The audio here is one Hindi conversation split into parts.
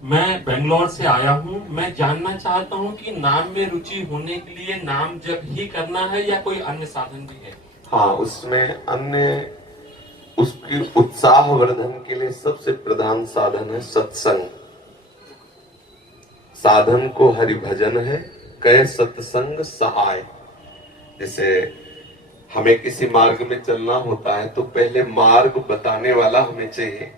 मैं बेंगलोर से आया हूँ। मैं जानना चाहता हूँ कि नाम में रुचि होने के लिए नाम जप ही करना है या कोई अन्य साधन भी है। हाँ, उसमें अन्य उसकी उत्साह वर्धन के लिए सबसे प्रधान साधन है सत्संग। साधन को हरि भजन है, कह सत्संग सहाय। जैसे हमें किसी मार्ग में चलना होता है तो पहले मार्ग बताने वाला हमें चाहिए।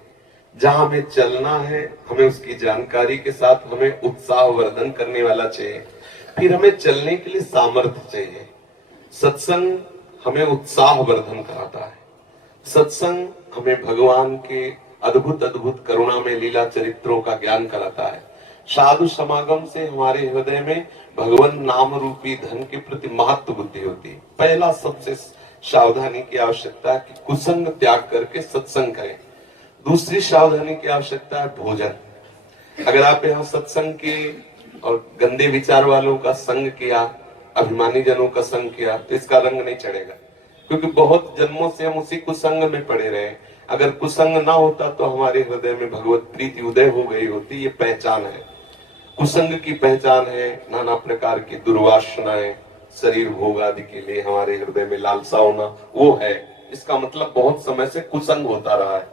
जहां हमें चलना है हमें उसकी जानकारी के साथ हमें उत्साह वर्धन करने वाला चाहिए। फिर हमें चलने के लिए सामर्थ्य चाहिए। सत्संग हमें उत्साह वर्धन कराता है। सत्संग हमें भगवान के अद्भुत अद्भुत करुणा में लीला चरित्रों का ज्ञान कराता है। साधु समागम से हमारे हृदय में भगवान नाम रूपी धन के प्रति महत्व बुद्धि होती है। पहला सबसे सावधानी की आवश्यकता है कि कुसंग त्याग करके सत्संग करें। दूसरी सावधानी की आवश्यकता है भोजन। अगर आप यहाँ सत्संग के और गंदे विचार वालों का संग किया, अभिमानी जनों का संग किया, तो इसका रंग नहीं चढ़ेगा। क्योंकि बहुत जन्मों से हम उसी कुसंग में पड़े रहे। अगर कुसंग ना होता तो हमारे हृदय में भगवत प्रीति उदय हो गई होती। ये पहचान है। कुसंग की पहचान है नाना प्रकार की दुर्वासनाएं, शरीर भोग आदि के लिए हमारे हृदय में लालसा होना, वो है। इसका मतलब बहुत समय से कुसंग होता रहा है।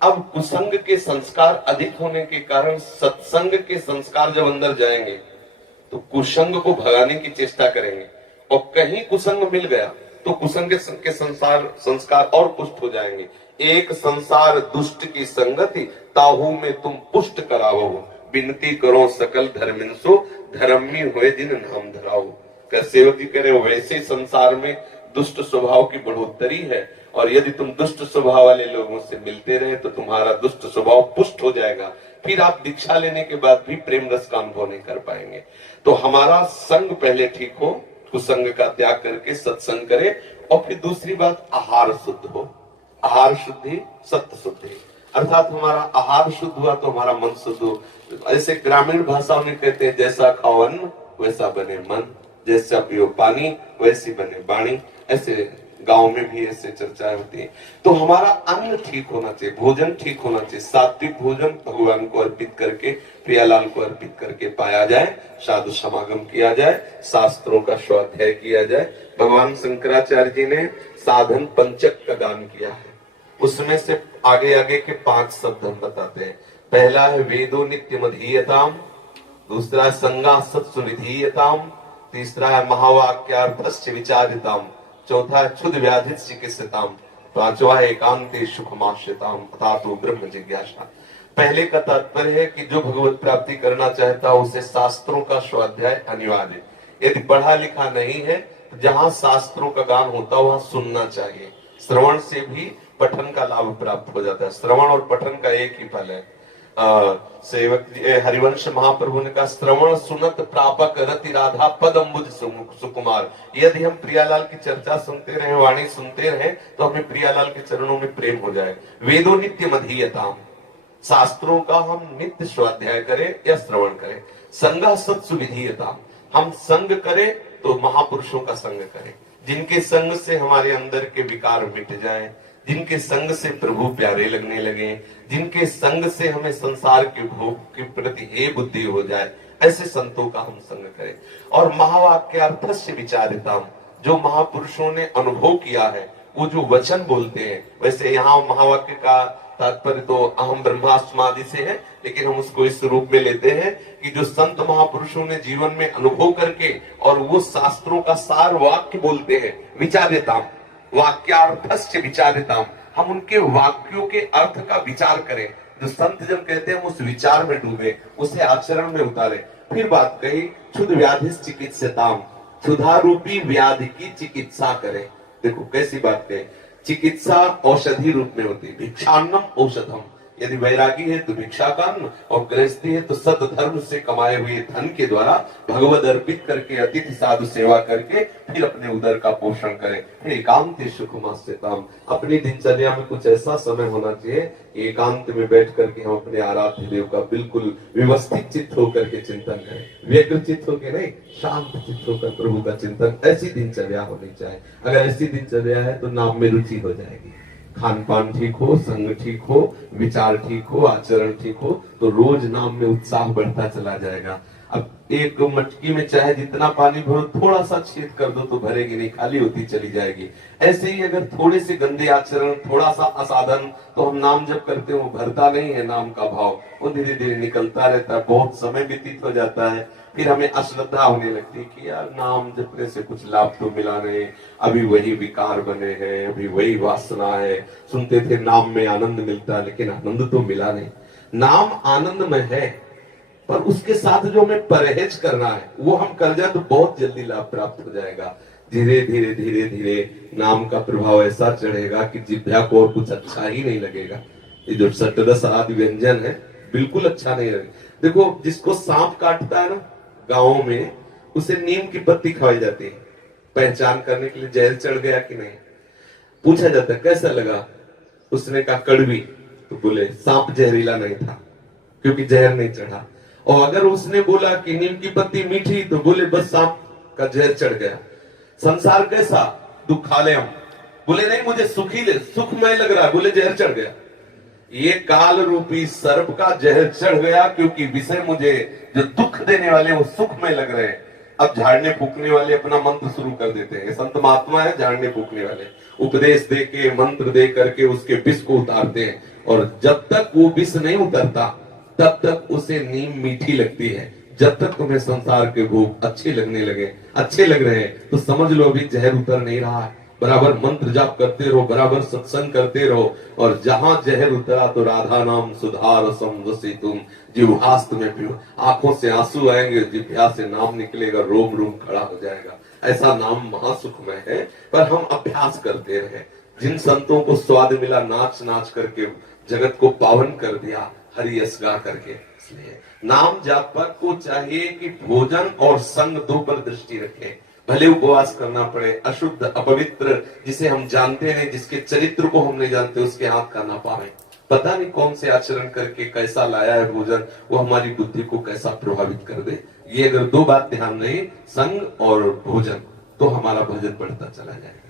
अब कुसंग के संस्कार अधिक होने के कारण सत्संग के संस्कार जब अंदर जाएंगे तो कुसंग को भगाने की चेष्टा करेंगे। और कहीं कुसंग मिल गया तो कुसंग के संस्कार और पुष्ट हो जाएंगे। एक संसार दुष्ट की संगति, ताहू में तुम पुष्ट करावो। विनती करो सकल धर्मिंसो, धर्मी हुए दिन नाम धराओ। कर सेवक जी करे वैसे संसार में दुष्ट स्वभाव की बढ़ोतरी है। और यदि तुम दुष्ट स्वभाव वाले लोगों से मिलते रहे तो तुम्हारा दुष्ट स्वभाव पुष्ट हो जाएगा। फिर आप दीक्षा लेने के बाद भी प्रेम रस का अनुभव नहीं कर पाएंगे। तो हमारा संग पहले ठीक हो, कुसंग का त्याग करके सत्संग करे। और फिर दूसरी बात, आहार शुद्ध हो। आहार शुद्धि सत्य शुद्धि, अर्थात हमारा आहार शुद्ध हुआ तो हमारा मन शुद्ध हो। ऐसे ग्रामीण भाषाओं में कहते हैं, जैसा खाओ अन्न वैसा बने मन, जैसा पियो पानी वैसी बने वाणी। ऐसे गांव में भी ऐसे चर्चाएं होती है। तो हमारा अन्न ठीक होना चाहिए, भोजन ठीक होना चाहिए। सात्विक भोजन भगवान को अर्पित करके, प्रियालाल को अर्पित करके पाया जाए। साधु समागम किया जाए, शास्त्रों का स्वाध्याय किया जाए। भगवान शंकराचार्य जी ने साधन पंचक का दान किया है। उसमें से आगे आगे के 5 शब्द हम बताते हैं। पहला है वेदो नित्यमधीयताम, दूसरा है संगा सत्सुनिधीयताम, तीसरा है महावाक्यार्थस्य विचारिताम, चौथा है क्षुद व्याधित चिकित्सिताम, पांचवा है एकांते सुखमाश्रिताम अथातो ब्रह्म जिज्ञासा। पहले का तात्पर्य है कि जो भगवत प्राप्ति करना चाहता है उसे शास्त्रों का स्वाध्याय अनिवार्य। यदि पढ़ा लिखा नहीं है तो जहां शास्त्रों का गान होता है वहां सुनना चाहिए। श्रवण से भी पठन का लाभ प्राप्त हो जाता है। श्रवण और पठन का एक ही फल है। सेवक हरिवंश महाप्रभु ने कहा, श्रवण सुनत प्रापक रति राधा पद अम्बुज सुकुमार। यदि हम प्रियालाल की चर्चा सुनते रहे, वाणी सुनते रहे, तो हमें प्रियालाल के चरणों में प्रेम हो जाए। वेदो नित्य मधीयताम, शास्त्रों का हम नित्य स्वाध्याय करें या श्रवण करें। संगा सत्सुविधीयताम, हम संग करें तो महापुरुषों का संग करें, जिनके संग से हमारे अंदर के विकार मिट जाएं, जिनके संग से प्रभु प्यारे लगने लगे, जिनके संग से हमें संसार के भोग के प्रति हे बुद्धि हो जाए, ऐसे संतों का हम संग करें। और महावाक्यार्थस्य विचारिताम, जो महापुरुषों ने अनुभव किया है, वो जो वचन बोलते हैं। वैसे यहाँ महावाक्य का तात्पर्य तो अहम ब्रह्मास्मादि से है, लेकिन हम उसको इस रूप में लेते हैं कि जो संत महापुरुषों ने जीवन में अनुभव करके और वो शास्त्रों का सार वाक्य बोलते हैं, विचारिताम, वाक्यार्थस्य विचारिताम, हम उनके वाक्यों के अर्थ का विचार करें। जो संत जब कहते हैं हम उस विचार में डूबे, उसे आचरण में उतारे। फिर बात कही, क्षुद व्याधि चिकित्सताम, क्षुधा रूपी व्याधि की चिकित्सा करें। देखो कैसी बात है। चिकित्सा औषधि रूप में होती है, भिक्षान्नम औषधम। यदि वैरागी है तो भिक्षा का अन्न, और गृहस्थी है तो सत धर्म से कमाए हुए धन के द्वारा भगवद अर्पित करके अतिथि साधु सेवा करके फिर अपने उदर का पोषण करें। फिर एकांत सुखमास्यताम, अपनी दिनचर्या में कुछ ऐसा समय होना चाहिए एकांत में बैठ करके हम अपने आराध्य देव का बिल्कुल व्यवस्थित चित्त होकर के चिंतन करें। व्यग्र चित्त होकर नहीं, शांत चित्त होकर प्रभु का चिंतन। ऐसी दिनचर्या होनी चाहिए। अगर ऐसी दिनचर्या है तो नाम में रुचि हो जाएगी। खान पान ठीक हो, संग ठीक हो, विचार ठीक हो, आचरण ठीक हो, तो रोज नाम में उत्साह बढ़ता चला जाएगा। अब एक मटकी में चाहे जितना पानी भरो, थोड़ा सा छेद कर दो तो भरेगी नहीं, खाली होती चली जाएगी। ऐसे ही अगर थोड़े से गंदे आचरण, थोड़ा सा असाधन, तो हम नाम जब करते हैं वो भरता नहीं है नाम का भाव, वो धीरे धीरे निकलता रहता है। बहुत समय व्यतीत हो जाता है, फिर हमें अश्रद्धा होने लगती है कि यार नाम जपने से कुछ लाभ तो मिला नहीं, अभी वही विकार बने हैं, अभी वही वासना है। सुनते थे नाम में आनंद मिलता है, लेकिन आनंद तो मिला नहीं। नाम आनंद में है, पर उसके साथ जो हमें परहेज करना है वो हम कर जाए तो बहुत जल्दी लाभ प्राप्त हो जाएगा। धीरे धीरे धीरे धीरे नाम का प्रभाव ऐसा चढ़ेगा कि जिह्वा को और कुछ अच्छा ही नहीं लगेगा। ये जो सटरस आदि व्यंजन है बिल्कुल अच्छा नहीं लगेगा। देखो, जिसको सांप काटता है ना गाँव में, उसे नीम की पत्ती खवाई जाती है पहचान करने के लिए, जहर चढ़ गया कि नहीं। पूछा जाता है कैसा लगा, उसने कहा कड़वी, तो बोले सांप जहरीला नहीं था क्योंकि जहर नहीं चढ़ा। और अगर उसने बोला कि नीम की पत्ती मीठी, तो बोले बस सांप का जहर चढ़ गया। संसार कैसा, दुखालयम, बोले नहीं मुझे सुखी सुखमय लग रहा है, बोले जहर चढ़ गया। ये काल रूपी सर्प का जहर चढ़ गया, क्योंकि विषय मुझे जो दुख देने वाले वो सुखमय लग रहे हैं। अब झाड़ने फूकने वाले अपना मंत्र शुरू कर देते हैं। संत महात्मा है झाड़ने फूकने वाले, उपदेश दे के, मंत्र दे करके उसके विष को उतारते हैं। और जब तक वो विष नहीं उतरता तब तक उसे नीम मीठी लगती है। जब तक तुम्हें संसार के भोग अच्छे लग रहे हैं, तो समझ लो अभी जहर उतर नहीं रहा है। बराबर मंत्र जाप करते रहो, बराबर सत्संग करते रहो, और जहां जहर उतरा तो राधा नाम सुधार तुम जिह्वास्त में पियो। आंखों से आंसू आएंगे, जिह्वा से नाम निकलेगा, रोम रोम खड़ा हो जाएगा। ऐसा नाम महासुखमय है, पर हम अभ्यास करते रहे। जिन संतों को स्वाद मिला नाच नाच करके जगत को पावन कर दिया, हरि यश गा करके, इसलिए नाम जापक को चाहिए कि भोजन और संग दो पर दृष्टि रखें। भले उपवास करना पड़े, अशुद्ध अपवित्र जिसे हम जानते नहीं, जिसके चरित्र को हम नहीं जानते, उसके हाथ का ना पावे। पता नहीं कौन से आचरण करके कैसा लाया है भोजन, वो हमारी बुद्धि को कैसा प्रभावित कर दे। ये अगर दो बात ध्यान नहीं, संग और भोजन, तो हमारा भजन बढ़ता चला जाएगा।